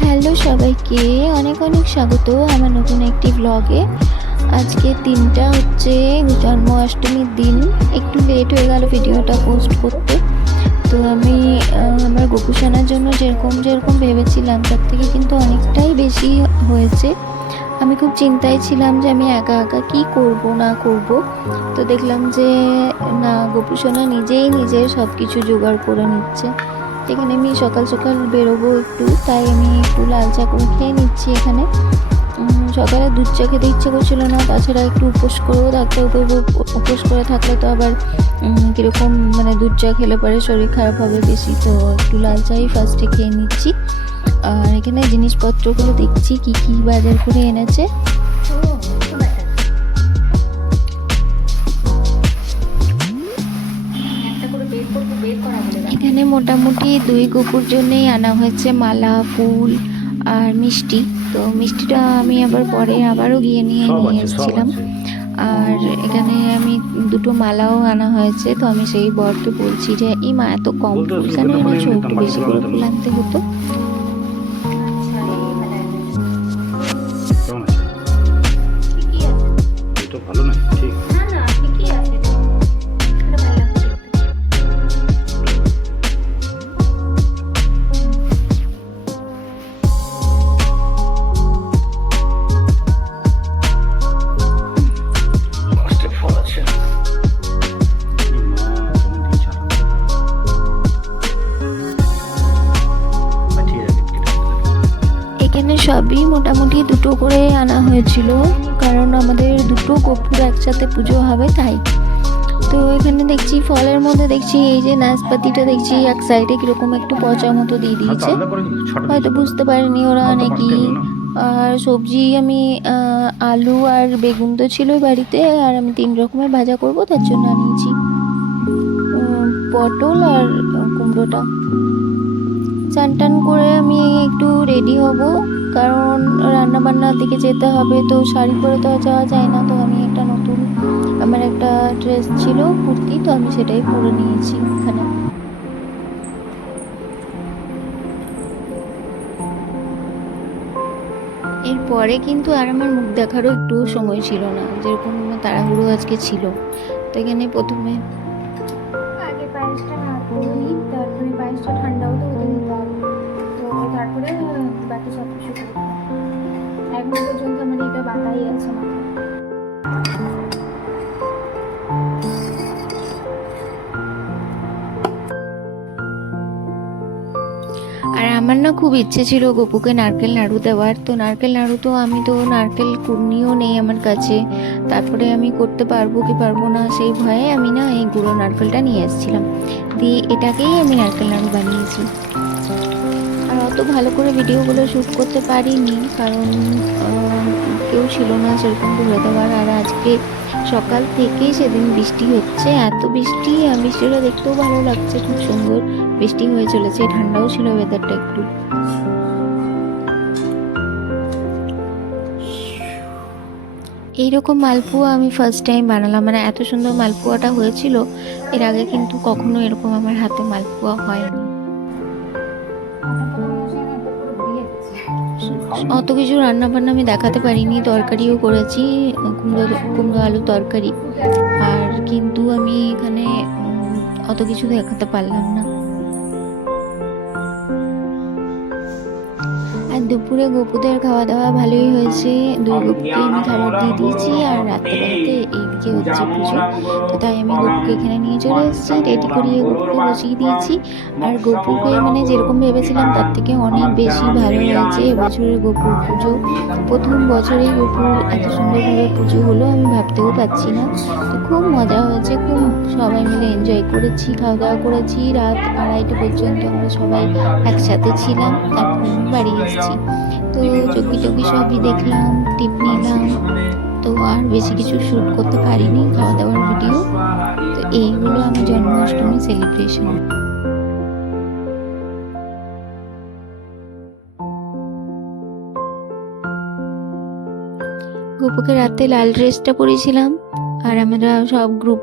Hello সবাইকে, অনেক অনেক স্বাগত আমার নতুন একটি ব্লগে। আজকে দিনটা হচ্ছে জন্মাষ্টমীর দিন। একটু লেট হয়ে গেল ভিডিওটা পোস্ট করতে। তো আমি আমার গোপুসোনার জন্য যেরকম ভেবেছিলাম তার থেকে কিন্তু অনেকটাই বেশি হয়েছে। আমি খুব চিন্তায় ছিলাম যে আমি একা একা কী করব না করব। তো দেখলাম যে না, গোপুসোনা নিজেই নিজের সব কিছু জোগাড় করে নিচ্ছে। এখানে আমি সকাল সকাল বেরোবো একটু, তাই আমি একটু লাল চা করে খেয়ে নিচ্ছি এখানে। সকালে দুধ চা খেতে ইচ্ছে করছিল না, তাছাড়া একটু উপোস করেও থাকতে হবে। উপোস করে থাকলে তো আবার কীরকম মানে দুধ চা খেলে পরে শরীর খারাপ হবে বেশি। তো একটু লাল চাই ফার্স্টে খেয়ে নিচ্ছি। আর এখানে জিনিসপত্রগুলো দেখছি কি কি বাজার করে এনেছে। এখানে মোটামুটি 2 গোপুর জন্যই আনা হয়েছে মালা, ফুল আর মিষ্টি। তো মিষ্টিটা আমি আবার পরে আবারও গিয়ে নিয়ে এসেছিলাম। আর এখানে আমি 2টো মালাও আনা হয়েছে। তো আমি সেই বরকে বলছি যে এই মা এত কম ফুল কেন এনেছো, একটু বেশি করে ফুল আনতে হতো। ভালো না, ঠিক এখানে সবই মোটামুটি 2টো করে আনা হয়েছিল, কারণ আমাদের 2টো গোপুর একসাথে পুজো হবে তাই। তো এখানে দেখছি ফলের মধ্যে দেখছি এই যে নাশপাতিটা দেখছি এক সাইডে কিরকম একটু পচা মতো দিয়ে দিয়েছে, হয়তো বুঝতে পারিনি ওরা নাকি। আর সবজি আমি আলু আর বেগুন তো ছিলই বাড়িতে, আর আমি 3 রকমের ভাজা করব, তার জন্য নিয়েছি পটল আর কুমড়োটা। চান টান করে আমি একটু রেডি হব, কারণ রান্না বান্নার দিকে যেতে হবে। তো শাড়ি পরে তো যাওয়া যায় না। তো আমি একটা নতুন আমার একটা ড্রেস ছিল কুর্তি, তো আমি সেটাই পরে নিয়েছি এখানে। এরপরে কিন্তু আর আমার মুখ দেখারও একটু সময় ছিল না, যেরকম তাড়াহুড়ো আজকে ছিল। তো এখানে প্রথমে আগে পায়েসটা না করি, তারপরে পায়েসটা ঠান্ডাও তো হতে দিতে হবে। তো তারপরে বাকি সব কিছু করতে হবে। এখন পর্যন্ত আমার এটা বাতাই আছে মাথায়। আর আমার না খুব ইচ্ছে ছিল গপুকে নারকেল নাড়ু দেওয়ার। তো নারকেল নাড়ু তো আমি তো নারকেল কুড়নিও নেই আমার কাছে। তারপরে আমি করতে পারবো কি পারবো না সেই ভয়ে আমি না এই গুঁড়ো নারকেলটা নিয়ে এসেছিলাম, দিয়ে এটাকেই আমি নারকেল নাড়ু বানিয়েছি। আর অত ভালো করে ভিডিওগুলো শ্যুট করতে পারিনি, কারণ কেউ ছিল না সেরকম ধরে দেওয়ার। আর আজকে সকাল থেকেই সেদিন বৃষ্টি হচ্ছে, এত বৃষ্টি, বৃষ্টিটা দেখতেও ভালো লাগছে, খুব সুন্দর বৃষ্টি হয়ে চলেছে, ঠান্ডাও ছিল ওয়েদারটা একটু। এইরকম মালপোয়া আমি ফার্স্ট টাইম বানালাম, মানে এত সুন্দর মালপোয়াটা হয়েছিল। এর আগে কিন্তু কখনো এরকম আমার হাতে মালপোয়া হয়নি। অত কিছু রান্না বান্না আমি দেখাতে পারিনি, তরকারিও করেছি, কুমড়ো আলু তরকারি। আর কিন্তু আমি এখানে অত কিছু দেখাতে পারলাম না। আর দুপুরে গপুদের খাওয়া দাওয়া ভালোই হয়েছে। 2 গপুকে আমি খাবার দিয়ে দিয়েছি, আর রাত্রেবেলাতে এই দিকে হচ্ছে পুজো। তো তাই আমি গপুকে এখানে নিয়ে চলে এসেছি, রেডি করিয়ে গপুকে বসিয়ে দিয়েছি। আর গপুকে মানে যেরকম ভেবেছিলাম তার থেকে অনেক বেশি ভালো হয়েছে এবছরের গপুর পুজো। প্রথম বছরেই গপুর এত সুন্দরভাবে পুজো হলো আমি ভাবতেও পারছি না। তো খুব মজা হয়েছে, খুব সবাই মিলে এনজয় করেছি, খাওয়া দাওয়া করেছি। রাত 2:30 পর্যন্ত আমরা সবাই একসাথে ছিলাম, তারপর আমি বাড়ি এসেছি। তো চকি টকি সবই দেখলাম, টিপ নিলাম। তো আর বেশি কিছু শ্যুট করতে পারিনি খাওয়া দাওয়ার ভিডিও। তো এইগুলো আমার জন্মাষ্টমী সেলিব্রেশন। গপুকে রাতে লাল ড্রেসটা পরেছিলাম, আর আমরা সব গ্রুপ